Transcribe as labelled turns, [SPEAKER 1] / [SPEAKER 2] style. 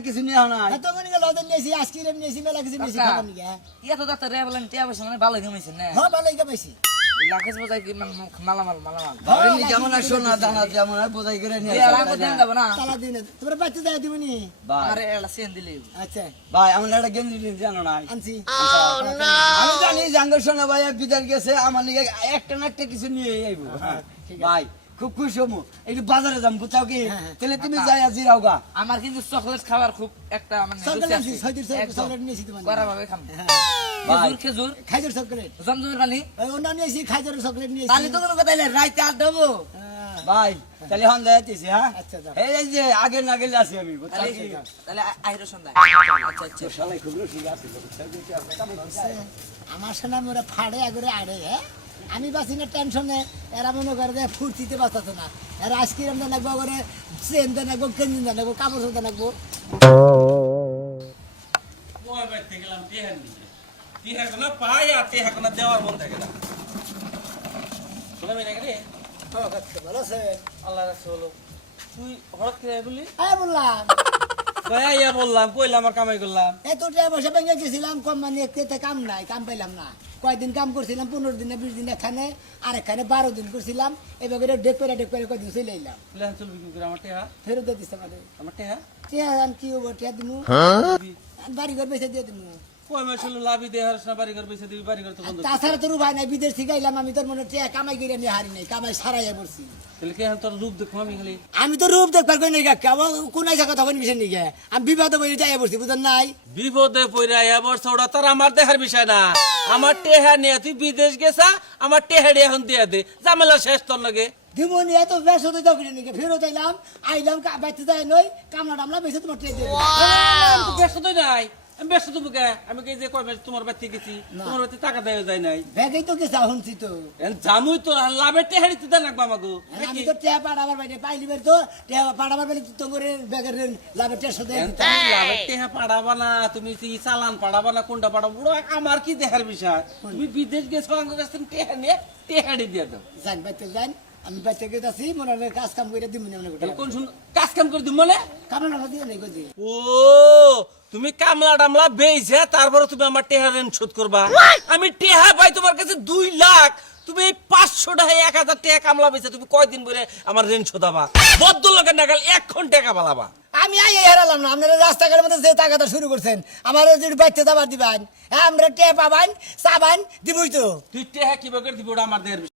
[SPEAKER 1] কিছু নিয়ে না
[SPEAKER 2] হ্যাঁ। তো মনে কিছু নিয়ে
[SPEAKER 3] মানে ভালো কামাইছেন না?
[SPEAKER 2] হ্যাঁ ভালোই কামাইছি।
[SPEAKER 3] লাখেস বোঝাই কি মালামাল মালামাল।
[SPEAKER 1] ধরে যেমন আর সোনা দানা যেমন আর বোঝাই করে নিয়ে
[SPEAKER 3] টিয়া
[SPEAKER 1] আসো,
[SPEAKER 3] দেন যাব না।
[SPEAKER 2] তালা দিনে। তোমার বাচ্চা দেয় দিবনি
[SPEAKER 1] ভাই।
[SPEAKER 3] আরে এলা সেন দিলে।
[SPEAKER 2] আচ্ছা।
[SPEAKER 1] ভাই আমার একটা গেঞ্জি টেঞ্জি জানো নাই
[SPEAKER 2] আনছি।
[SPEAKER 1] আমি জানি জাঙ্গর সোনা ভাই বিদার গেছে আমার নিয়ে একটা না একটা কিছু নিয়ে আইবো হ্যাঁ। ভাই খুব খুশি হমু। একটু বাজারে যাম বুঝাও কি?
[SPEAKER 2] হ্যাঁ, হ্যাঁ।
[SPEAKER 1] তাহলে তুমি যাই আজি রাওগা
[SPEAKER 3] আমার কিন্তু চকলেট খাবার খুব একটা মানে
[SPEAKER 2] চকলেট নিয়েছি তোমার
[SPEAKER 3] করা ভাবে খাম।
[SPEAKER 1] ভাই।
[SPEAKER 3] খেজুর খেজুর।
[SPEAKER 2] চকলেট।
[SPEAKER 3] জমজমের পানি
[SPEAKER 2] অন্য নিয়েছি খাইজোর চকলেট নিয়েছি
[SPEAKER 3] তাহলে তো কোনো কথা নাই রাইতে
[SPEAKER 2] হ্যাঁ,
[SPEAKER 1] ভাই তাহলে হন যাইতেছি হ্যাঁ?
[SPEAKER 2] আচ্ছা,
[SPEAKER 1] এই যে আগে না গেলে আমি
[SPEAKER 3] তাহলে? সন্ধ্যা আচ্ছা আচ্ছা।
[SPEAKER 1] শালাই খুব রসিক আছে?
[SPEAKER 2] আমার সোনা মোরা ফাড়ে আগরে আড়ে হ্যাঁ? আমি বাঁচি না টেনশনে এরা মনে করে যে ফুর্তিতে বাঁচাতো না। এরা আইসক্রিম দেন লাগবো করে চেন দেন লাগবো কেঞ্জিন দেন লাগবো কাপড় দেন লাগবো
[SPEAKER 4] গেলাম টিহার নিয়ে পাই আর কোনো দেওয়ার মন থাকে না। শুনবি না রে
[SPEAKER 2] ভালো আছে।
[SPEAKER 4] আল্লাহ রাখছে বলো তুই হঠাৎ করে বলি
[SPEAKER 2] হ্যাঁ বললাম।
[SPEAKER 4] ভাই ইয়া বললাম কইলাম আর কামাই করলাম।
[SPEAKER 2] এত টাকা পয়সা ভেঙে গেছিলাম কম মানে একটু কাম নাই কাম পাইলাম না। কয়দিন কাম করছিলাম পনেরো দিনে বিশ দিন এখানে আর এখানে বারো দিন করছিলাম। এবার ডেক করে ডেক করে কয়দিন চলে এলাম
[SPEAKER 4] কি করে? আমার টেহা?
[SPEAKER 2] ফেরত দিয়ে দিচ্ছে আমাদের
[SPEAKER 4] আমার টেহা?
[SPEAKER 2] টিয়া আমি কি হব? টিয়া দিমু? বাড়ি ঘর বেঁচে দিয়ে দিমু।
[SPEAKER 4] কই মাস হলো লাভি দে হারস না বাড়ি ঘর পয়সা দিবি বাড়ি ঘর তো বন্ধ
[SPEAKER 2] তাছাড়া তোর ভাই নাই বিদেশ থেকে আইলাম আমি তোর মনে কামাই হারি নাই কামাই সারাই পড়ছি
[SPEAKER 4] তাহলে কে তোর রূপ দেখো আমি খালি?
[SPEAKER 2] আমি তো রূপ দেখবার কই নাই কাকা কোন আইসা কথা নিকে আমি পড়ছি বুঝেন নাই?
[SPEAKER 4] বিপদে পড়ে এবার ওটা তোর আমার দেহার বিষয় না। আমার টেহা নিয়ে তুই বিদেশ গেছা আমার টেহাড়ি এখন দিয়ে দে। ঝামেলা শেষ তোর লগে।
[SPEAKER 2] দিমনি এত বেশ হতে যাও কিনে নিকে ফেরত আইলাম আইলাম বাইতে যাই নই কামলা টামলা বেশি তোমার দিয়ে
[SPEAKER 4] ব্যস্ত তো নাই। আমি ব্যস্ত তো বুকে আমি কে যে কয় মাস তোমার বাড়িতে গেছি। তোমার বাড়িতে টাকা দেওয়া যায় নাই।
[SPEAKER 2] ব্যাগেই তো গেছা শুনছি তো।
[SPEAKER 4] জামুই তো লাভের টেহাড়ি তো দেন আমাকে।
[SPEAKER 2] আমি তো পাড়াবার বাইরে পাইলি বের তো। পাড়াবার বাইরে ব্যাগের লাভের টিয়া সাথে
[SPEAKER 4] লাভের টেহা পাড়াবা না তুমি কি চালান পাড়াবা না কোনটা পাড়াবো আমার কি দেখার বিষয়? তুমি বিদেশ গেছো আমার কাছে তুমি টেহা নিয়ে টেহাড়ি দিয়ে দাও।
[SPEAKER 2] বাইতে যান। আমি বাইতে গেছি মনে হয় কাজ কাম করে দিমনি মনে
[SPEAKER 4] কোন শুন কাজ কাম করে দিব মানে?
[SPEAKER 2] টামলা দিয়ে নেই
[SPEAKER 4] ও তুমি কামলা টামলা বেইছে তারপরে তুমি আমার টেহা ঋণ শোধ করবা। আমি টেহা পাই তোমার কাছে দুই লাখ। তুমি এই পাঁচশো টাকা এক হাজার টাকা কামলা বেছে তুমি কয়দিন বলে আমার ঋণ শোধাবা? বদ্ধ লোকের নাগাল এখন টাকা পালাবা।
[SPEAKER 2] আমি আই হারালাম না আপনারা রাস্তাঘাটের মধ্যে যে টাকাটা শুরু করছেন আমার যদি বাইতে যাবার দিবেন। আমরা টিয়া পাবান চাবান দিবই তো।
[SPEAKER 4] তুই টেহা কীভাবে দিবি আমার বিষয়।